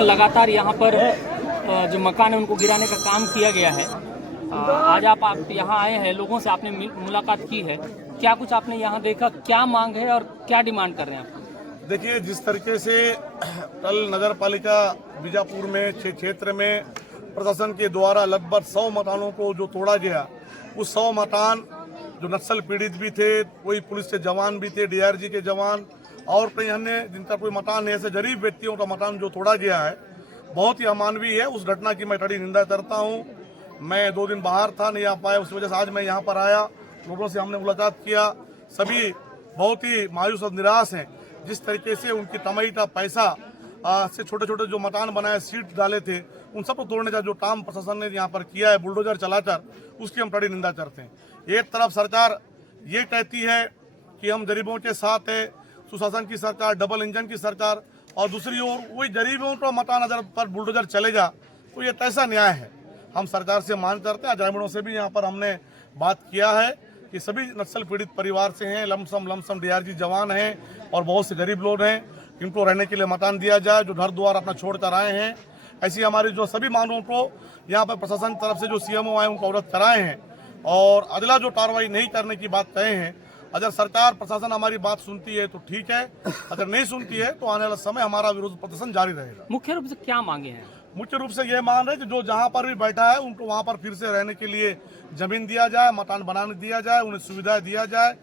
लगातार यहाँ पर जो मकान है उनको गिराने का काम किया गया है। आज आप यहाँ आए हैं, लोगों से आपने मुलाकात की है, क्या कुछ आपने यहाँ देखा, क्या मांग है और क्या डिमांड कर रहे हैं आप? देखिए, जिस तरीके से कल नगर पालिका बीजापुर में क्षेत्र में प्रशासन के द्वारा लगभग 100 मकानों को जो तोड़ा गया, उस 100 मकान जो नक्सल पीड़ित भी थे, कोई पुलिस के जवान भी थे, डीआरजी के जवान और कई अन्य जिनका कोई मकान है, ऐसे गरीब व्यक्तियों का मकान जो तोड़ा गया है, बहुत ही अमानवीय है। उस घटना की मैं कड़ी निंदा करता हूँ। मैं 2 दिन बाहर था, नहीं आ पाया, उस वजह से आज मैं यहाँ पर आया, लोगों से हमने मुलाकात किया। सभी बहुत ही मायूस और निराश हैं। जिस तरीके से उनकी कमाई का पैसा से छोटे छोटे जो मकान बनाए, सीट डाले थे, उन सबको तोड़ने का जो काम प्रशासन ने यहाँ पर किया है बुलडोजर चलाकर, उसकी हम कड़ी निंदा करते हैं। एक तरफ सरकार ये कहती है कि हम गरीबों के साथ है, सुशासन की सरकार, डबल इंजन की सरकार, और दूसरी ओर वही गरीबों को मकान अगर पर बुलडोजर चलेगा तो ये कैसा न्याय है। हम सरकार से मांग करते हैं, ग्रामीणों से भी यहाँ पर हमने बात किया है कि सभी नक्सल पीड़ित परिवार से हैं, लमसम डीआरजी जवान हैं और बहुत से गरीब लोग हैं, इनको रहने के लिए मकान दिया जाए, जो घर द्वार अपना छोड़ कर आए हैं। ऐसी हमारी जो सभी मांगों को यहाँ पर प्रशासन तरफ से जो सीएमओ आए उनको अवगत कराए हैं और अगला जो कार्रवाई नहीं करने की बात कहे हैं। अगर सरकार प्रशासन हमारी बात सुनती है तो ठीक है, अगर नहीं सुनती है तो आने वाला समय हमारा विरोध प्रदर्शन जारी रहेगा। मुख्य रूप से क्या मांगे हैं? मुख्य रूप से ये मांग है कि जो जहाँ पर भी बैठा है उनको वहाँ पर फिर से रहने के लिए जमीन दिया जाए, मकान बनाने दिया जाए, उन्हें सुविधाएं दिया जाए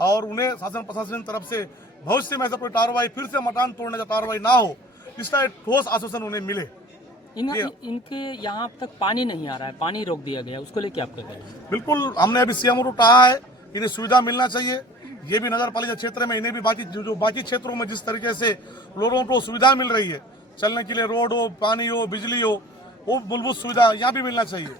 और उन्हें शासन प्रशासन की तरफ से भविष्य में ऐसा कोई कार्रवाई, फिर से मकान तोड़ने का कार्रवाई ना हो, इसका एक ठोस आश्वासन उन्हें मिले। इनके यहाँ अब तक पानी नहीं आ रहा है, पानी रोक दिया गया, उसको लेके आप क्या कह रहे हैं? बिल्कुल, हमने अभी सीएम को कहा है, इन्हें सुविधा मिलना चाहिए। ये भी नगर पालिका क्षेत्र में, इन्हें भी बाकी क्षेत्रों में जिस तरीके से लोगों को सुविधा मिल रही है, चलने के लिए रोड हो, पानी हो, बिजली हो, वो मूलभूत सुविधा यहाँ भी मिलना चाहिए।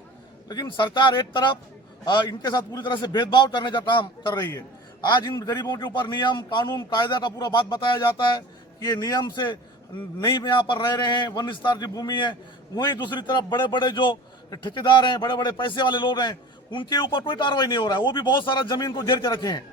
लेकिन सरकार एक तरफ इनके साथ पूरी तरह से भेदभाव करने का काम कर रही है। आज इन गरीबों के ऊपर नियम, कानून, कायदा का पूरा बात बताया जाता है कि ये नियम से नहीं यहाँ पर रह रहे हैं, वन विस्तार की भूमि है। वहीं दूसरी तरफ बड़े बड़े जो ठेकेदार हैं, बड़े बड़े पैसे वाले लोग हैं, उनके ऊपर कोई कार्रवाई नहीं हो रहा है। वो भी बहुत सारा जमीन को घेर के रखे हैं।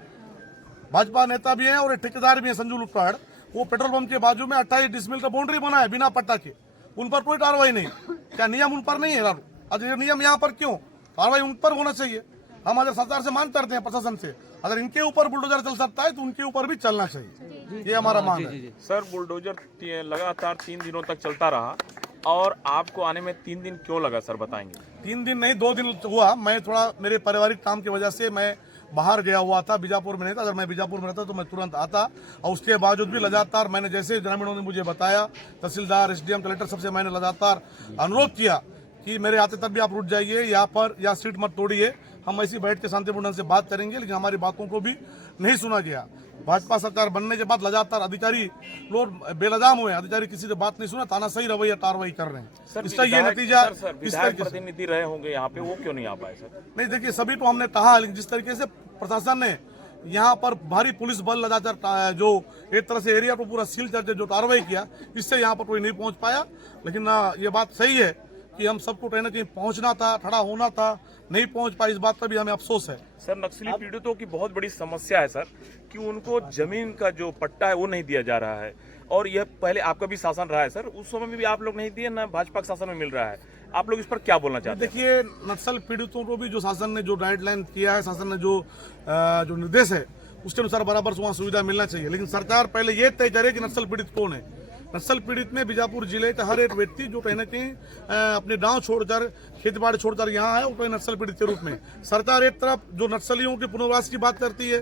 भाजपा नेता भी हैं और एक ठेकेदार भी हैं, संजू लुक्कड़, वो पेट्रोल पंप के बाजू में 28 डिसमिल का बाउंड्री बना है बिना पट्टा के, उन पर कोई कार्रवाई नहीं। क्या नियम उन पर नहीं है? अगर नियम यहाँ पर क्यों? कार्रवाई उन पर होना चाहिए। हम अगर सरकार से मांग करते हैं, प्रशासन से, अगर इनके ऊपर बुलडोजर चल सकता है तो उनके ऊपर भी चलना चाहिए। ये हमारा मांग है। सर, बुलडोजर लगातार 3 दिनों तक चलता रहा और आपको आने में 3 दिन क्यों लगा सर, बताएंगे? 3 दिन नहीं, 2 दिन हुआ। मैं थोड़ा मेरे पारिवारिक काम की वजह से मैं बाहर गया हुआ था, बीजापुर में नहीं था। अगर मैं बीजापुर में रहता तो मैं तुरंत आता। और उसके बावजूद भी लगातार मैंने, जैसे ग्रामीणों ने मुझे बताया, तहसीलदार, एसडीएम, कलेक्टर, सबसे मैंने लगातार अनुरोध किया कि मेरे आते तक भी आप रुक जाइए यहाँ पर, या सीट मत तोड़िए, हम ऐसी बैठ के शांतिपूर्ण से बात करेंगे। लेकिन हमारी बातों को भी नहीं सुना गया। भाजपा सरकार बनने के बाद लगातार अधिकारी लोग बेलगाम हुए, अधिकारी किसी से बात नहीं सुना, तानाशाही रवैया कार्रवाई कर रहे हैं। इसका ये नतीजा, विधायक प्रतिनिधि रहे होंगे यहाँ पे, वो क्यों नहीं आ पाए सर? नहीं, देखिए, सभी को हमने कहा, लेकिन जिस तरीके से प्रशासन ने यहाँ पर भारी पुलिस बल लगाकर जो एक तरह से एरिया को पूरा सील करके जो कार्रवाई किया, इससे यहाँ पर कोई नहीं पहुँच पाया। लेकिन ये बात सही है कि हम सबको कहीं ना कहीं पहुंचना था, खड़ा होना था, नहीं पहुंच पाए, इस बात का भी हमें अफसोस है। सर, नक्सली पीड़ितों की बहुत बड़ी समस्या है सर कि उनको जमीन का जो पट्टा है वो नहीं दिया जा रहा है, और यह पहले आपका भी शासन रहा है सर, उस समय में भी आप लोग नहीं दिए, ना भाजपा के शासन में मिल रहा है। आप लोग इस पर क्या बोलना चाहते हैं? देखिए, नक्सल पीड़ितों को भी जो शासन ने जो गाइडलाइन किया है, शासन ने जो निर्देश है, उसके अनुसार बराबर वहाँ सुविधा मिलना चाहिए। लेकिन सरकार पहले ये तय करे कि नक्सल पीड़ित कौन है। नक्सल पीड़ित में बीजापुर जिले का हर एक व्यक्ति जो कहीं ना कहीं अपने गांव छोड़कर, खेती बाड़ी छोड़कर यहाँ है, वो कहीं नक्सल पीड़ित के रूप में। सरकार एक तरफ जो नक्सलियों के पुनर्वास की बात करती है,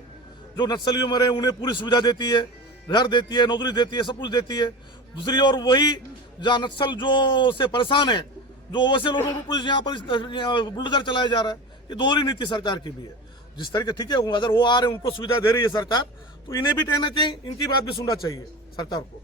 जो नक्सलियों में रहे उन्हें पूरी सुविधा देती है, घर देती है, नौकरी देती है, सब कुछ देती है। दूसरी ओर वही जहाँ नक्सल जो से परेशान है, जो वैसे लोगों को कुछ यहाँ पर बुलडोजर चलाया जा रहा है। ये दोहरी नीति सरकार की भी है। जिस तरीके, ठीक है, अगर वो आ रहे हैं, उनको सुविधा दे रही है सरकार, तो इन्हें भी कहना चाहिए, इनकी बात भी सुनना चाहिए सरकार को।